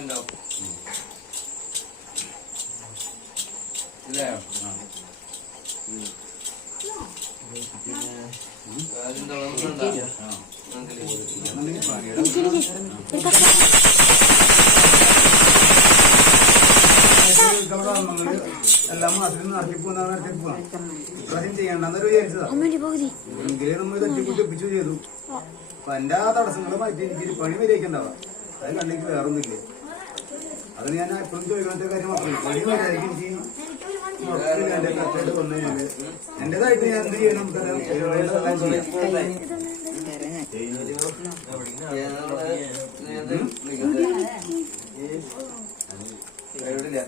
ഉണ്ടാവും ഇല്ലേ അതിന്റെ ഉണ്ടോ എല്ലാ മാസത്തിലും നടത്തി പോകുന്ന നടത്തി പോവാം ഇപ്രാവശ്യം ചെയ്യണ്ടെന്നൊരു വിചാരിച്ചതാ എങ്കിലേ നമ്മൾ തട്ടിക്കൂട്ടി ഒപ്പിച്ചു ചെയ്തു അപ്പൊ എന്റെ ആ തടസ്സങ്ങൾ മാറ്റി എനിക്ക് പണി വരേക്കുണ്ടാവാം അത് കണ്ടെങ്കിൽ വേറെ ഒന്നുമില്ല അത് ഞാൻ എപ്പോഴും ചോദിക്കാത്ത കാര്യം മാത്രമേ പണി വരായിരിക്കും എനിക്ക് മൊത്തത്തിൽ എന്റെ കറക്റ്റായിട്ട് വന്നു കഴിഞ്ഞാൽ എന്റേതായിട്ട് ഞാൻ എന്ത് ചെയ്യണം നമുക്കറിയാം വേണ്ടതെല്ലാം ചെയ്യാം എവിടില്ല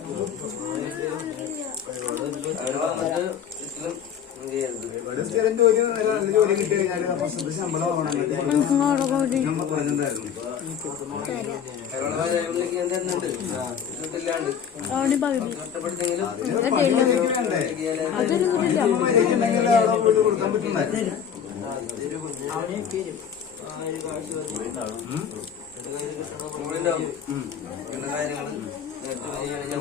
അവിടെ വന്നിട്ട് ഇത്തിരി എന്ത് ചെയ്യരുത് ഒരു നല്ല ജോലി കിട്ടി അപ്പൊ ശ്രദ്ധ ശമ്പളം നമ്മൾ പറഞ്ഞിട്ടുണ്ടായിരുന്നു കാര്യങ്ങൾ നേരത്തെ ഞാൻ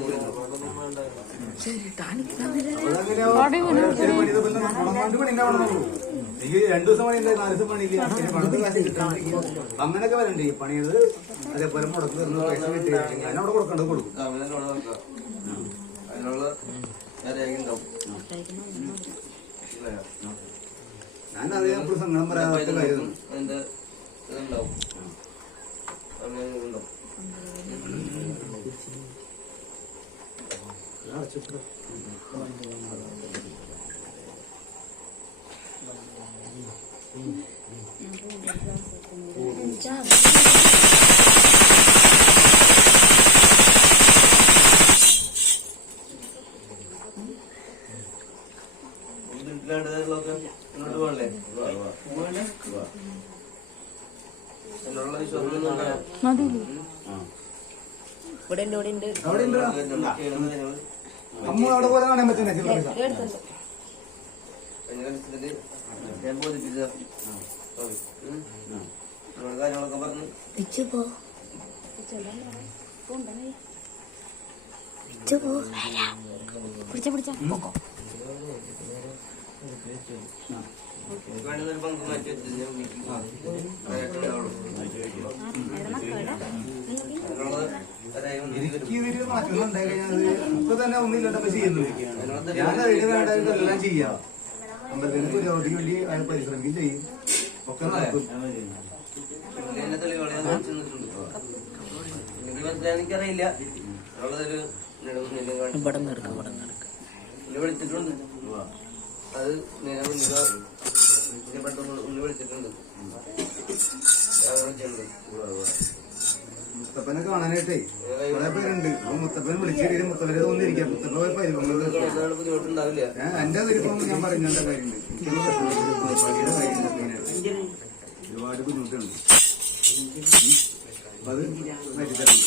എനിക്ക് രണ്ടു ദിവസം പണിയുണ്ട് നാല് ദിവസം പണിയില്ല പണത്ത് കാശ് കിട്ടാണെങ്കിൽ അങ്ങനെയൊക്കെ വരണ്ടേ ഈ പണിയത് അതേപോലെ മുടക്ക് തരുന്ന പൈസ കിട്ടി ഞാൻ അവിടെ കൊടുക്കണ്ട കൊടുക്കും? ഞാൻ അതേ സങ്കടം പറയാത്ത കാര്യം ഒന്നും ഉണ്ടാവും ഇവിടെ ഉണ്ട് ഇവിടെ ഉണ്ട്. അമ്മ അവിടെ പോലെ കാണാൻ പറ്റുന്ന വേണ്ടുന്നൊരു പങ്ക് മാറ്റി വെച്ചിട്ട് ഞാൻ വിളിക്കും. തന്നെ ഒന്നുമില്ലാണ്ട് ചെയ്യുന്നു ഞാൻ അതിന് എല്ലാം ചെയ്യാം അമ്പലത്തിന് പുരോഗതിക്ക് വേണ്ടി അയാൾ പരിശ്രമിക്കുകയും ചെയ്യും ഒക്കെ നടക്കും എനിക്കറിയില്ല ഇവിടെ എടുക്കാം ഇവിടെ വിളിച്ചിട്ടുണ്ട് അത് വിളിച്ചിട്ടുണ്ട് മുത്തപ്പനെ കാണാനായിട്ടേ. കുറെ പേരുണ്ട്. അപ്പൊ മുത്തപ്പനെ വിളിച്ചിട്ട് മുത്തപ്പനെ തോന്നിയിരിക്കാം മുത്തപ്പ പോയി ഞാൻ എന്റെ ഇതിലിപ്പം ഞാൻ പറഞ്ഞ കാര്യമുണ്ട്? പറ്റില്ല. പണിയുടെ കാര്യമുണ്ട്. ഒരുപാട് ബുദ്ധിമുട്ടുണ്ട്. അപ്പൊ അത് മാറ്റിത്തരണം